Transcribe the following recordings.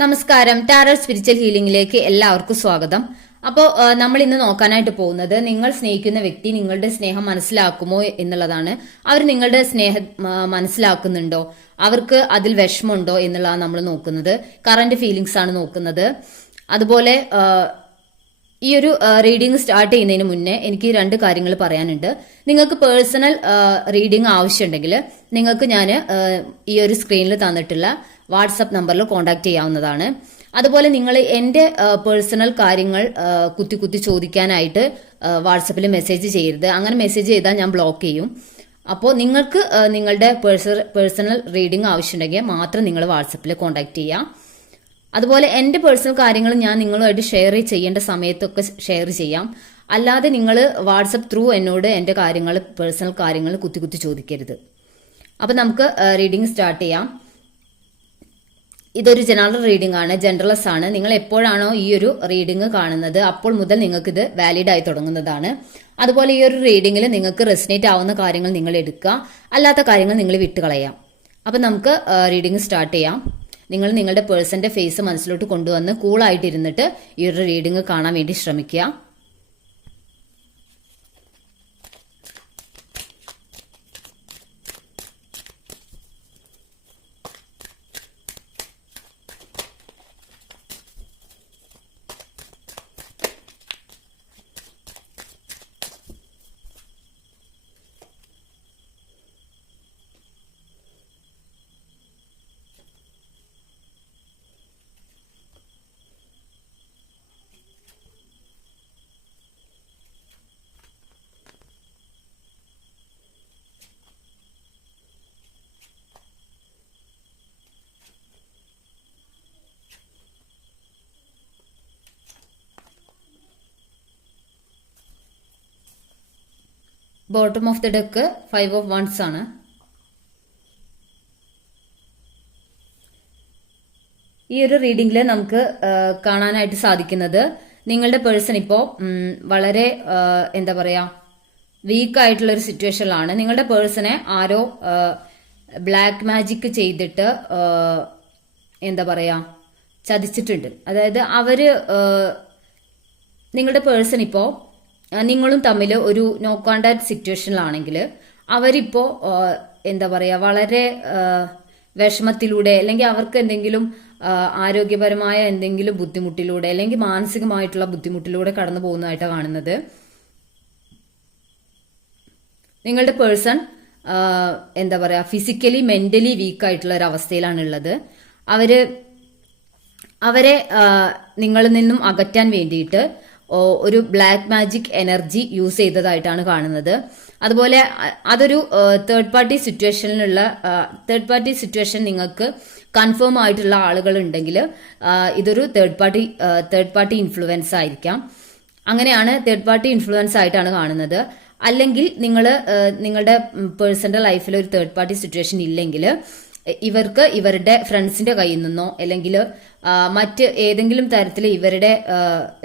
നമസ്കാരം. Tarot spiritual ഹീലിംഗിലേക്ക് എല്ലാവർക്കും സ്വാഗതം. അപ്പോൾ നമ്മൾ ഇന്ന് നോക്കാനായിട്ട് പോകുന്നത് നിങ്ങൾ സ്നേഹിക്കുന്ന വ്യക്തി നിങ്ങളുടെ സ്നേഹം മനസ്സിലാക്കുമോ എന്നുള്ളതാണ്. അവർ നിങ്ങളുടെ സ്നേഹം മനസ്സിലാക്കുന്നുണ്ടോ, അവർക്ക് അതിൽ വിഷമമുണ്ടോ എന്നുള്ളതാണ് നമ്മൾ നോക്കുന്നത്. കറന്റ് ഫീലിങ്സ് ആണ് നോക്കുന്നത്. അതുപോലെ ഈ ഒരു റീഡിംഗ് സ്റ്റാർട്ട് ചെയ്യുന്നതിന് മുന്നേ എനിക്ക് രണ്ട് കാര്യങ്ങൾ പറയാനുണ്ട്. നിങ്ങൾക്ക് പേഴ്സണൽ റീഡിംഗ് ആവശ്യമുണ്ടെങ്കിൽ നിങ്ങൾക്ക് ഞാൻ ഈ ഒരു സ്ക്രീനിൽ തന്നിട്ടുള്ള വാട്സപ്പ് നമ്പറിൽ കോൺടാക്ട് ചെയ്യാവുന്നതാണ്. അതുപോലെ നിങ്ങൾ എൻ്റെ പേഴ്സണൽ കാര്യങ്ങൾ കുത്തി കുത്തി ചോദിക്കാനായിട്ട് വാട്സപ്പിൽ മെസ്സേജ് ചെയ്യരുത്. അങ്ങനെ മെസ്സേജ് ചെയ്താൽ ഞാൻ ബ്ലോക്ക് ചെയ്യും. അപ്പോൾ നിങ്ങൾക്ക് നിങ്ങളുടെ പേഴ്സണൽ റീഡിംഗ് ആവശ്യമുണ്ടെങ്കിൽ മാത്രം നിങ്ങൾ വാട്സപ്പിൽ കോൺടാക്ട് ചെയ്യാം. അതുപോലെ എൻ്റെ പേഴ്സണൽ കാര്യങ്ങൾ ഞാൻ നിങ്ങളുമായിട്ട് ഷെയർ ചെയ്യേണ്ട സമയത്തൊക്കെ ഷെയർ ചെയ്യാം. അല്ലാതെ നിങ്ങൾ വാട്സപ്പ് ത്രൂ എന്നോട് എൻ്റെ കാര്യങ്ങൾ പേഴ്സണൽ കാര്യങ്ങൾ കുത്തി കുത്തി ചോദിക്കരുത്. അപ്പം നമുക്ക് റീഡിംഗ് സ്റ്റാർട്ട് ചെയ്യാം. ഇതൊരു ജനറൽ റീഡിംഗ് ആണ്, ജനറൽസ് ആണ്. നിങ്ങൾ എപ്പോഴാണോ ഈ ഒരു റീഡിംഗ് കാണുന്നത് അപ്പോൾ മുതൽ നിങ്ങൾക്ക് ഇത് വാലിഡ് ആയി തുടങ്ങുന്നതാണ്. അതുപോലെ ഈ ഒരു റീഡിംഗിൽ നിങ്ങൾക്ക് റെസിനേറ്റ് ആവുന്ന കാര്യങ്ങൾ നിങ്ങൾ എടുക്കുക, അല്ലാത്ത കാര്യങ്ങൾ നിങ്ങൾ വിട്ടുകളയാം. അപ്പം നമുക്ക് റീഡിംഗ് സ്റ്റാർട്ട് ചെയ്യാം. നിങ്ങൾ നിങ്ങളുടെ പേഴ്സന്റെ ഫേസ് മനസ്സിലോട്ട് കൊണ്ടുവന്ന് കൂളായിട്ടിരുന്നിട്ട് ഈ ഒരു റീഡിംഗ് കാണാൻ വേണ്ടി ശ്രമിക്കുക. Bottom of the deck 5 of ones ആണ്. ഈ ഒരു റീഡിംഗിൽ നമുക്ക് കാണാനായിട്ട് സാധിക്കുന്നത് നിങ്ങളുടെ പേഴ്സൺ ഇപ്പോൾ വളരെ എന്താ പറയാ വീക്ക് ആയിട്ടുള്ള ഒരു സിറ്റുവേഷനിലാണ്. നിങ്ങളുടെ പേഴ്സണെ ആരോ ബ്ലാക്ക് മാജിക് ചെയ്തിട്ട് എന്താ പറയാ ചതിച്ചിട്ടുണ്ട്. അതായത് അവര് നിങ്ങളുടെ പേഴ്സൺ ഇപ്പോൾ നിങ്ങളും തമ്മിൽ ഒരു നോ കോണ്ടാക്ട് സിറ്റുവേഷനിലാണെങ്കിൽ അവരിപ്പോ എന്താ പറയാ വളരെ വിഷമത്തിലൂടെ അല്ലെങ്കിൽ അവർക്ക് എന്തെങ്കിലും ആരോഗ്യപരമായ എന്തെങ്കിലും ബുദ്ധിമുട്ടിലൂടെ അല്ലെങ്കിൽ മാനസികമായിട്ടുള്ള ബുദ്ധിമുട്ടിലൂടെ കടന്നു പോകുന്നതായിട്ടാണ് കാണുന്നത്. നിങ്ങളുടെ പേഴ്സൺ എന്താ പറയാ ഫിസിക്കലി മെന്റലി വീക്ക് ആയിട്ടുള്ള ഒരു അവസ്ഥയിലാണ് ഉള്ളത്. അവരെ നിങ്ങളിൽ നിന്നും അകറ്റാൻ വേണ്ടിയിട്ട് ഒരു ബ്ലാക്ക് മാജിക് എനർജി യൂസ് ചെയ്തതായിട്ടാണ് കാണുന്നത്. അതുപോലെ അതൊരു തേർഡ് പാർട്ടി സിറ്റുവേഷൻ നിങ്ങൾക്ക് കൺഫേം ആയിട്ടുള്ള ആളുകൾ ഉണ്ടെങ്കിൽ ഇതൊരു തേർഡ് പാർട്ടി ഇൻഫ്ലുവൻസ് ആയിരിക്കാം. അങ്ങനെയാണ് തേർഡ് പാർട്ടി ഇൻഫ്ലുവൻസ് ആയിട്ടാണ് കാണുന്നത്. അല്ലെങ്കിൽ നിങ്ങളുടെ പേഴ്സന്റെ ലൈഫിൽ ഒരു തേർഡ് പാർട്ടി സിറ്റുവേഷൻ ഇല്ലെങ്കിൽ ഇവർക്ക് ഇവരുടെ ഫ്രണ്ട്സിന്റെ കയ്യിൽ നിന്നോ അല്ലെങ്കിൽ മറ്റ് ഏതെങ്കിലും തരത്തിൽ ഇവരുടെ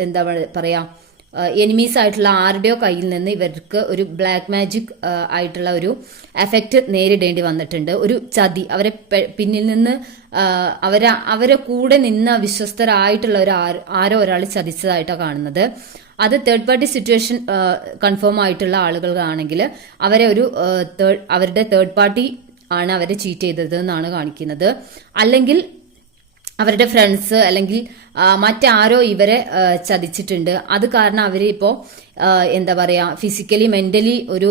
എന്താ പറയാ എനിമീസ് ആയിട്ടുള്ള ആരുടെയോ കയ്യിൽ നിന്ന് ഇവർക്ക് ഒരു ബ്ലാക്ക് മാജിക് ആയിട്ടുള്ള ഒരു എഫക്റ്റ് നേരിടേണ്ടി വന്നിട്ടുണ്ട്. ഒരു ചതി, അവരെ പിന്നിൽ നിന്ന് അവരെ കൂടെ നിന്ന് വിശ്വസ്തരായിട്ടുള്ള ആരോ ഒരാൾ ചതിച്ചതായിട്ടാണ് കാണുന്നത്. അത് തേർഡ് പാർട്ടി സിറ്റുവേഷൻ കൺഫേം ആയിട്ടുള്ള ആളുകളാണെങ്കിൽ അവരുടെ തേർഡ് പാർട്ടി ആണ് അവരെ ചീറ്റ് ചെയ്തത് എന്നാണ് കാണിക്കുന്നത്. അല്ലെങ്കിൽ അവരുടെ ഫ്രണ്ട്സ് അല്ലെങ്കിൽ മറ്റാരോ ഇവരെ ചതിച്ചിട്ടുണ്ട്. അത് കാരണം അവരിപ്പോ എന്താ പറയാ ഫിസിക്കലി മെന്റലി ഒരു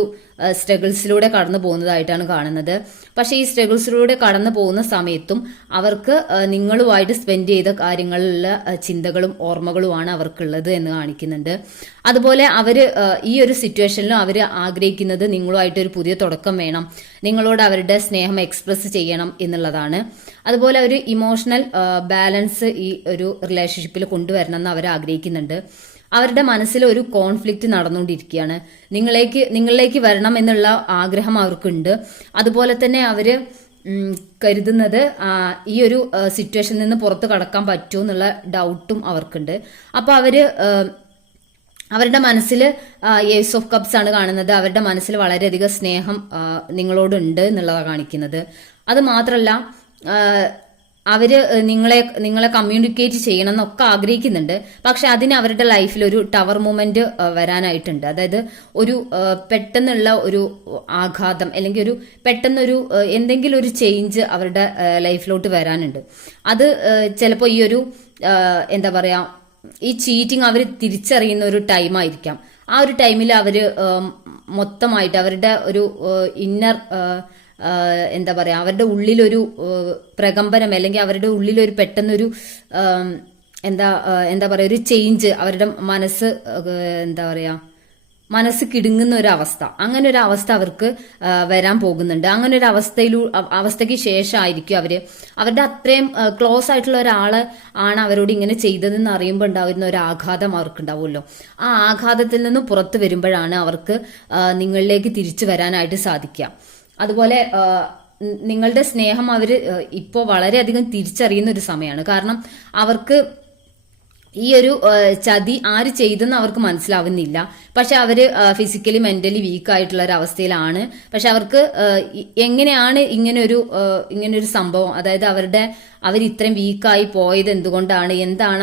സ്ട്രഗിൾസിലൂടെ കടന്നു പോകുന്നതായിട്ടാണ് കാണുന്നത്. പക്ഷെ ഈ സ്ട്രഗിൾസിലൂടെ കടന്നു പോകുന്ന സമയത്തും അവർക്ക് നിങ്ങളുമായിട്ട് സ്പെൻഡ് ചെയ്ത കാര്യങ്ങളിലുള്ള ചിന്തകളും ഓർമ്മകളുമാണ് അവർക്കുള്ളത് എന്ന് കാണിക്കുന്നുണ്ട്. അതുപോലെ ഈ ഒരു സിറ്റുവേഷനിലും അവർ ആഗ്രഹിക്കുന്നത് നിങ്ങളുമായിട്ട് ഒരു പുതിയ തുടക്കം വേണം, നിങ്ങളോട് അവരുടെ സ്നേഹം എക്സ്പ്രസ് ചെയ്യണം എന്നുള്ളതാണ്. അതുപോലെ ഒരു ഇമോഷണൽ ബാലൻസ് ഈ ഒരു റിലേഷൻഷിപ്പിൽ കൊണ്ടുവരണം എന്ന് അവർ ആഗ്രഹിക്കുന്നുണ്ട്. അവരുടെ മനസ്സിൽ ഒരു കോൺഫ്ലിക്റ്റ് നടന്നുകൊണ്ടിരിക്കുകയാണ്. നിങ്ങളിലേക്ക് വരണം എന്നുള്ള ആഗ്രഹം അവർക്കുണ്ട്. അതുപോലെ തന്നെ അവര് കരുതുന്നത് ഈ ഒരു സിറ്റുവേഷനിൽ നിന്ന് പുറത്ത് കടക്കാൻ പറ്റുമോ എന്നുള്ള ഡൗട്ടും അവർക്കുണ്ട്. അപ്പൊ അവരുടെ മനസ്സിൽ ഏസ് ഓഫ് കപ്സ് ആണ് കാണുന്നത്. അവരുടെ മനസ്സിൽ വളരെയധികം സ്നേഹം നിങ്ങളോടുണ്ട് എന്നുള്ളതാണ് കാണിക്കുന്നത്. അത് മാത്രമല്ല അവര് നിങ്ങളെ കമ്മ്യൂണിക്കേറ്റ് ചെയ്യണം എന്നൊക്കെ ആഗ്രഹിക്കുന്നുണ്ട്. പക്ഷെ അതിന് അവരുടെ ലൈഫിൽ ഒരു ടവർ മൂമെന്റ് വരാനായിട്ടുണ്ട്. അതായത് ഒരു പെട്ടെന്നുള്ള ഒരു ആഘാതം അല്ലെങ്കിൽ ഒരു പെട്ടെന്നൊരു എന്തെങ്കിലും ഒരു ചേഞ്ച് അവരുടെ ലൈഫിലോട്ട് വരാനുണ്ട്. അത് ചിലപ്പോൾ ഈ ഒരു എന്താ പറയാ, ഈ ചീറ്റിംഗ് അവർ തിരിച്ചറിയുന്ന ഒരു ടൈമായിരിക്കാം. ആ ഒരു ടൈമിൽ അവര് മൊത്തമായിട്ട് അവരുടെ ഒരു ഇന്നർ എന്താ പറയാ, അവരുടെ ഉള്ളിലൊരു പ്രകമ്പനം അല്ലെങ്കിൽ അവരുടെ ഉള്ളിലൊരു പെട്ടെന്നൊരു എന്താ പറയാ, ഒരു ചേഞ്ച്, അവരുടെ മനസ്സ് എന്താ പറയാ, മനസ്സ് കിടുങ്ങുന്ന ഒരു അവസ്ഥ, അങ്ങനെ ഒരു അവസ്ഥ അവർക്ക് വരാൻ പോകുന്നുണ്ട്. അങ്ങനെ ഒരു അവസ്ഥയ്ക്ക് ശേഷമായിരിക്കും അവരുടെ അത്രയും ക്ലോസ് ആയിട്ടുള്ള ഒരാള് ആണ് അവരോട് ഇങ്ങനെ ചെയ്തതെന്ന് അറിയുമ്പോൾ ഉണ്ടാവുന്ന ഒരു ആഘാതം അവർക്ക് ഉണ്ടാവുമല്ലോ. ആ ആഘാതത്തിൽ നിന്ന് പുറത്തു വരുമ്പോഴാണ് അവർക്ക് നിങ്ങളിലേക്ക് തിരിച്ചു വരാനായിട്ട് സാധിക്കുക. അതുപോലെ നിങ്ങളുടെ സ്നേഹം അവര് ഇപ്പോൾ വളരെയധികം തിരിച്ചറിയുന്ന ഒരു സമയമാണ്. കാരണം അവർക്ക് ഈ ഒരു ചതി ആര് ചെയ്തെന്ന് അവർക്ക് മനസ്സിലാവുന്നില്ല. പക്ഷെ അവര് ഫിസിക്കലി മെന്റലി വീക്ക് ആയിട്ടുള്ള ഒരു അവസ്ഥയിലാണ്. പക്ഷെ അവർക്ക് എങ്ങനെയാണ് ഇങ്ങനൊരു സംഭവം, അതായത് അവർ ഇത്രയും വീക്കായി പോയത് എന്തുകൊണ്ടാണ്, എന്താണ്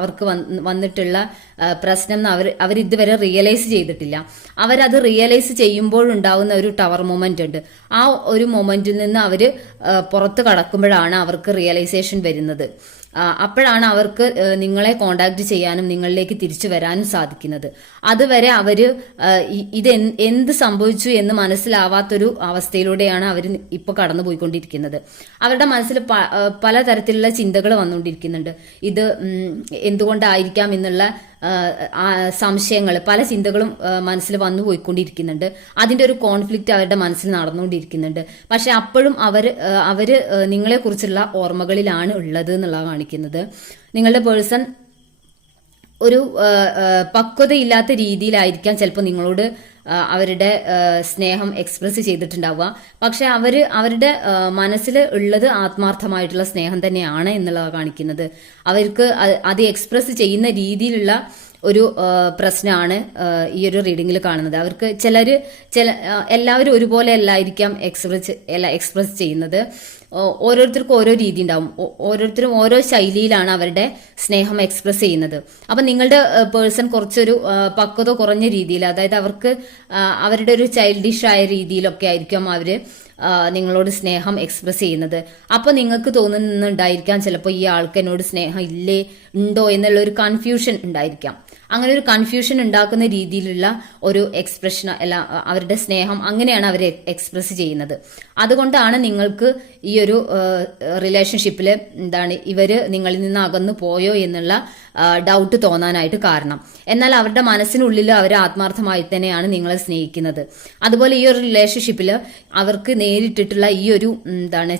അവർക്ക് വന്നിട്ടുള്ള പ്രശ്നം എന്ന് അവർ ഇതുവരെ റിയലൈസ് ചെയ്തിട്ടില്ല. അവരത് റിയലൈസ് ചെയ്യുമ്പോഴുണ്ടാവുന്ന ഒരു ടവർ മൊമെന്റ് ഉണ്ട്. ആ ഒരു മൊമെന്റിൽ നിന്ന് അവര് പുറത്ത് കടക്കുമ്പോഴാണ് അവർക്ക് റിയലൈസേഷൻ വരുന്നത്. അപ്പോഴാണ് അവർക്ക് നിങ്ങളെ കോണ്ടാക്ട് ചെയ്യാനും നിങ്ങളിലേക്ക് തിരിച്ചു വരാനും സാധിക്കുന്നത്. അതുവരെ അവര് ഇത് എന്ത് സംഭവിച്ചു എന്ന് മനസ്സിലാവാത്തൊരു അവസ്ഥയിലൂടെയാണ് അവർ ഇപ്പൊ കടന്നു പോയിക്കൊണ്ടിരിക്കുന്നത്. അവരുടെ മനസ്സിൽ പലതരത്തിലുള്ള ചിന്തകൾ വന്നുകൊണ്ടിരിക്കുന്നുണ്ട്. ഇത് എന്തുകൊണ്ടായിരിക്കാം എന്നുള്ള സംശയങ്ങൾ, പല ചിന്തകളും മനസ്സിൽ വന്നു പോയിക്കൊണ്ടിരിക്കുന്നുണ്ട്. അതിന്റെ ഒരു കോൺഫ്ലിക്റ്റ് അവരുടെ മനസ്സിൽ നടന്നുകൊണ്ടിരിക്കുന്നുണ്ട്. പക്ഷെ അപ്പോഴും അവര് നിങ്ങളെ കുറിച്ചുള്ള ഓർമ്മകളിലാണ് ഉള്ളത് എന്നുള്ളതാണ് കാണിക്കുന്നത്. നിങ്ങളുടെ പേഴ്സൺ ഒരു പക്വതയില്ലാത്ത രീതിയിലായിരിക്കാം ചിലപ്പോൾ നിങ്ങളോട് അവരുടെ സ്നേഹം എക്സ്പ്രസ് ചെയ്തിട്ടുണ്ടാവുക. പക്ഷെ അവരുടെ മനസ്സിൽ ഉള്ളത് ആത്മാർത്ഥമായിട്ടുള്ള സ്നേഹം തന്നെയാണ് എന്നുള്ളതാണ് കാണിക്കുന്നത്. അവർക്ക് അത് എക്സ്പ്രസ് ചെയ്യുന്ന രീതിയിലുള്ള ഒരു പ്രശ്നമാണ് ഈ ഒരു റീഡിങ്ങിൽ കാണുന്നത്. അവർക്ക് എല്ലാവരും ഒരുപോലെ അല്ലായിരിക്കാം എക്സ്പ്രസ് ചെയ്യുന്നത്. ഓരോരുത്തർക്കും ഓരോ രീതി ഉണ്ടാവും. ഓരോരുത്തരും ഓരോ ശൈലിയിലാണ് അവരുടെ സ്നേഹം എക്സ്പ്രസ് ചെയ്യുന്നത്. അപ്പൊ നിങ്ങളുടെ പേഴ്സൺ കുറച്ചൊരു പക്വത കുറഞ്ഞ രീതിയിൽ, അതായത് അവർക്ക് അവരുടെ ഒരു ചൈൽഡിഷ് ആയ രീതിയിലൊക്കെ ആയിരിക്കും അവര് നിങ്ങളോട് സ്നേഹം എക്സ്പ്രസ് ചെയ്യുന്നത്. അപ്പൊ നിങ്ങൾക്ക് തോന്നുന്നുണ്ടായിരിക്കാം ചിലപ്പോൾ ഈ ആൾക്ക് എന്നോട് സ്നേഹം ഉണ്ടോ എന്നുള്ള ഒരു കൺഫ്യൂഷൻ ഉണ്ടായിരിക്കാം. അങ്ങനെ ഒരു കൺഫ്യൂഷൻ ഉണ്ടാക്കുന്ന രീതിയിലുള്ള ഒരു എക്സ്പ്രഷൻ അല്ല, അവരുടെ സ്നേഹം അങ്ങനെയാണ് അവർ എക്സ്പ്രസ് ചെയ്യുന്നത്. അതുകൊണ്ടാണ് നിങ്ങൾക്ക് ഈ ഒരു റിലേഷൻഷിപ്പിൽ ഇവര് നിങ്ങളിൽ നിന്ന് അകന്നു പോയോ എന്നുള്ള ഡൗട്ട് തോന്നാനായിട്ട് കാരണം. എന്നാൽ അവരുടെ മനസ്സിനുള്ളിൽ അവർ ആത്മാർത്ഥമായി തന്നെയാണ് നിങ്ങളെ സ്നേഹിക്കുന്നത്. അതുപോലെ ഈ ഒരു റിലേഷൻഷിപ്പിൽ അവർക്ക് നേരിട്ടിട്ടുള്ള ഈ ഒരു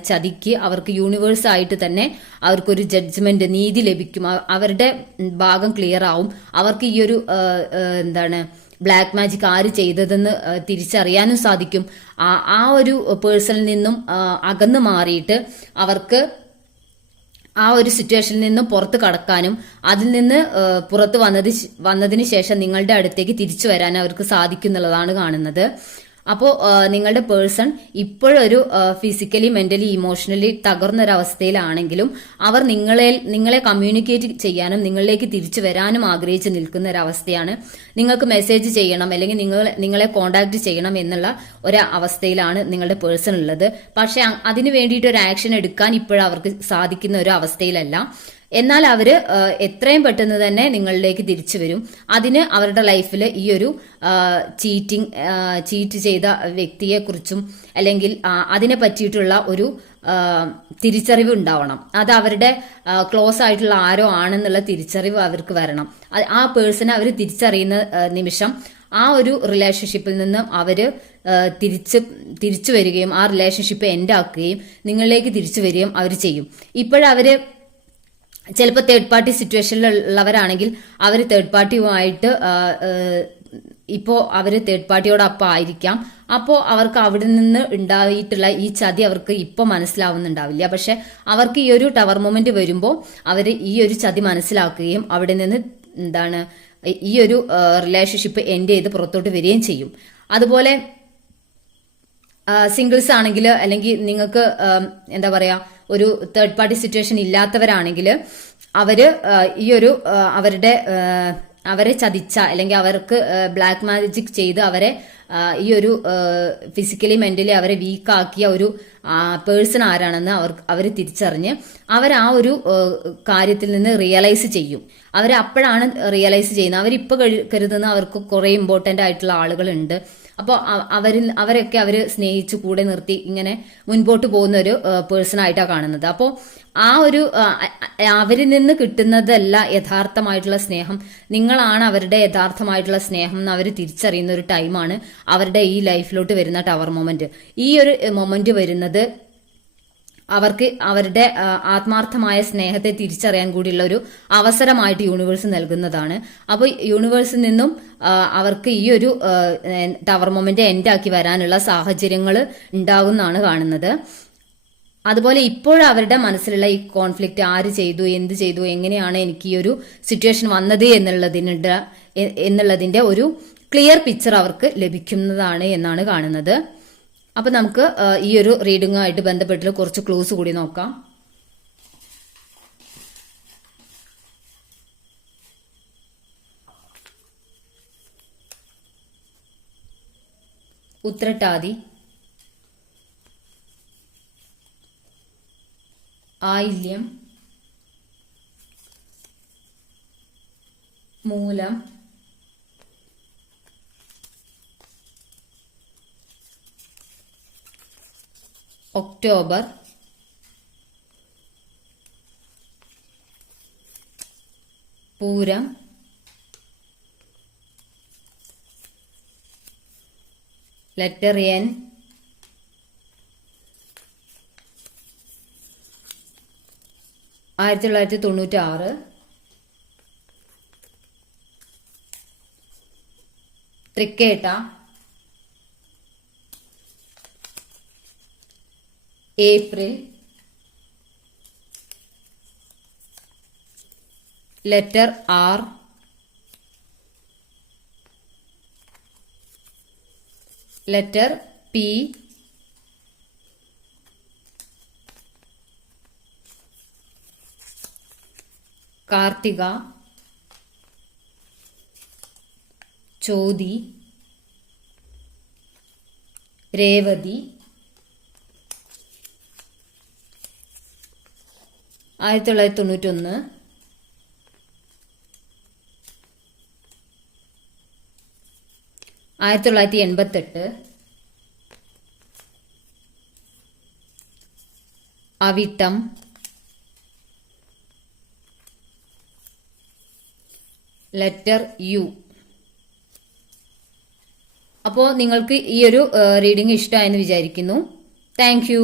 ചതിക്ക് അവർക്ക് യൂണിവേഴ്സ് ആയിട്ട് തന്നെ അവർക്കൊരു ജഡ്ജ്മെന്റ്, നീതി ലഭിക്കും. അവരുടെ ഭാഗം ക്ലിയർ ആവും. അവർക്ക് ഈ ഒരു ബ്ലാക്ക് മാജിക് ആര് ചെയ്തതെന്ന് തിരിച്ചറിയാനും സാധിക്കും. ആ ഒരു പേഴ്സണിൽ നിന്നും അകന്നു മാറിയിട്ട് അവർക്ക് ആ ഒരു സിറ്റുവേഷനിൽ നിന്നും പുറത്ത് കടക്കാനും അതിൽ നിന്ന് പുറത്ത് വന്നതിന് ശേഷം നിങ്ങളുടെ അടുത്തേക്ക് തിരിച്ചു വരാൻ അവർക്ക് സാധിക്കും എന്നുള്ളതാണ് കാണുന്നത്. അപ്പോൾ നിങ്ങളുടെ പേഴ്സൺ ഇപ്പോഴൊരു ഫിസിക്കലി മെന്റലി ഇമോഷണലി തകർന്നൊരവസ്ഥയിലാണെങ്കിലും അവർ നിങ്ങളെ കമ്മ്യൂണിക്കേറ്റ് ചെയ്യാനും നിങ്ങളിലേക്ക് തിരിച്ചു വരാനും ആഗ്രഹിച്ച് നിൽക്കുന്ന ഒരവസ്ഥയാണ്. നിങ്ങൾക്ക് മെസ്സേജ് ചെയ്യണം അല്ലെങ്കിൽ നിങ്ങളെ കോണ്ടാക്ട് ചെയ്യണം എന്നുള്ള ഒരു അവസ്ഥയിലാണ് നിങ്ങളുടെ പേഴ്സൺ ഉള്ളത്. പക്ഷെ അതിനു വേണ്ടിയിട്ട് ഒരു ആക്ഷൻ എടുക്കാൻ ഇപ്പോഴവർക്ക് സാധിക്കുന്ന ഒരു അവസ്ഥയിലല്ല. എന്നാൽ അവര് എത്രയും പെട്ടെന്ന് തന്നെ നിങ്ങളിലേക്ക് തിരിച്ചു വരും. അതിന് അവരുടെ ലൈഫിൽ ഈ ഒരു ചീറ്റ് ചെയ്ത വ്യക്തിയെക്കുറിച്ചും അല്ലെങ്കിൽ അതിനെ പറ്റിയിട്ടുള്ള ഒരു തിരിച്ചറിവ് ഉണ്ടാവണം. അത് അവരുടെ ക്ലോസ് ആയിട്ടുള്ള ആരോ ആണെന്നുള്ള തിരിച്ചറിവ് അവർക്ക് വരണം. ആ പേഴ്സണെ അവർ തിരിച്ചറിയുന്ന നിമിഷം ആ ഒരു റിലേഷൻഷിപ്പിൽ നിന്നും അവര് തിരിച്ചു വരികയും ആ റിലേഷൻഷിപ്പ് എൻഡ് ആക്കുകയും നിങ്ങളിലേക്ക് തിരിച്ചു വരികയും അവർ ചെയ്യും. ഇപ്പോഴവര് ചിലപ്പോൾ തേർഡ് പാർട്ടി സിറ്റുവേഷനിലുള്ളവരാണെങ്കിൽ അവർ തേർഡ് പാർട്ടിയുമായിട്ട് ഇപ്പോൾ അവർ തേർഡ് പാർട്ടിയോടൊപ്പം ആയിരിക്കാം. അപ്പോൾ അവർക്ക് അവിടെ നിന്ന് ഉണ്ടായിട്ടുള്ള ഈ ചതി അവർക്ക് ഇപ്പോൾ മനസ്സിലാവുന്നുണ്ടാവില്ല. പക്ഷെ അവർക്ക് ഈ ഒരു ടവർ മൊമെന്റ് വരുമ്പോൾ അവർ ഈ ഒരു ചതി മനസ്സിലാക്കുകയും അവിടെ നിന്ന് ഈ ഒരു റിലേഷൻഷിപ്പ് എൻഡ് ചെയ്ത് പുറത്തോട്ട് വരികയും ചെയ്യും. അതുപോലെ സിംഗിൾസ് ആണെങ്കിൽ അല്ലെങ്കിൽ നിങ്ങൾക്ക് എന്താ പറയാ ഒരു തേർഡ് പാർട്ടി സിറ്റുവേഷൻ ഇല്ലാത്തവരാണെങ്കിൽ അവര് ഈ ഒരു അവരെ ചതിച്ച അല്ലെങ്കിൽ അവർക്ക് ബ്ലാക്ക് മാജിക് ചെയ്ത് അവരെ ഈ ഒരു ഫിസിക്കലി മെന്റലി അവരെ വീക്കാക്കിയ ഒരു പേഴ്സൺ ആരാണെന്ന് അവർ തിരിച്ചറിഞ്ഞ് അവർ ആ ഒരു കാര്യത്തിൽ നിന്ന് റിയലൈസ് ചെയ്യും. അവർ അപ്പോഴാണ് റിയലൈസ് ചെയ്യുന്നത്. അവരിപ്പോ കരുതുന്ന അവർക്ക് കുറെ ഇമ്പോർട്ടന്റ് ആയിട്ടുള്ള ആളുകളുണ്ട്, അപ്പോൾ അവരൊക്കെ അവർ സ്നേഹിച്ച് കൂടെ നിർത്തി ഇങ്ങനെ മുൻപോട്ട് പോകുന്ന ഒരു പേഴ്സൺ ആയിട്ടാണ് കാണുന്നത്. അപ്പോൾ ആ ഒരു അവരിൽ നിന്ന് കിട്ടുന്നതല്ല യഥാർത്ഥമായിട്ടുള്ള സ്നേഹം, നിങ്ങളാണ് അവരുടെ യഥാർത്ഥമായിട്ടുള്ള സ്നേഹം എന്ന് അവർ തിരിച്ചറിയുന്ന ഒരു ടൈമാണ് അവരുടെ ഈ ലൈഫിലോട്ട് വരുന്ന ടവർ മൊമെന്റ്. ഈ ഒരു മൊമെന്റ് വരുന്നത് അവർക്ക് അവരുടെ ആത്മാർത്ഥമായ സ്നേഹത്തെ തിരിച്ചറിയാൻ കൂടിയുള്ള ഒരു അവസരമായിട്ട് യൂണിവേഴ്സ് നൽകുന്നതാണ്. അപ്പോൾ യൂണിവേഴ്സിൽ നിന്നും അവർക്ക് ഈ ഒരു ടവർ മൊമെന്റ് എൻഡാക്കി വരാനുള്ള സാഹചര്യങ്ങൾ ഉണ്ടാകുന്നതാണ് കാണുന്നത്. അതുപോലെ ഇപ്പോൾ അവരുടെ മനസ്സിലുള്ള ഈ കോൺഫ്ലിക്റ്റ് ആര് ചെയ്തു, എന്ത് ചെയ്തു, എങ്ങനെയാണ് എനിക്ക് ഈ ഒരു സിറ്റുവേഷൻ വന്നത് എന്നുള്ളതിന്റെ ഒരു ക്ലിയർ പിക്ചർ അവർക്ക് ലഭിക്കുന്നതാണ് എന്നാണ് കാണുന്നത്. അപ്പൊ നമുക്ക് ഈ ഒരു റീഡിങ്ങുമായിട്ട് ബന്ധപ്പെട്ട് കുറച്ച് ക്ലൂസ് കൂടി നോക്കാം. ഉത്രട്ടാതി, ആയില്യം, മൂലം, ഒക്ടോബർ, പൂരം, ലെറ്റർ എൻ, ആയിരത്തി 1996, തൃക്കേട്ട, April, letter R, letter P, കാർത്തിക, ചോതി, രേവതി, 1991, ആയിരത്തി 1988, അവിട്ടം, ലെറ്റർ യു. അപ്പോൾ നിങ്ങൾക്ക് ഈ ഒരു റീഡിംഗ് ഇഷ്ടമായെന്ന് വിചാരിക്കുന്നു. Thank you.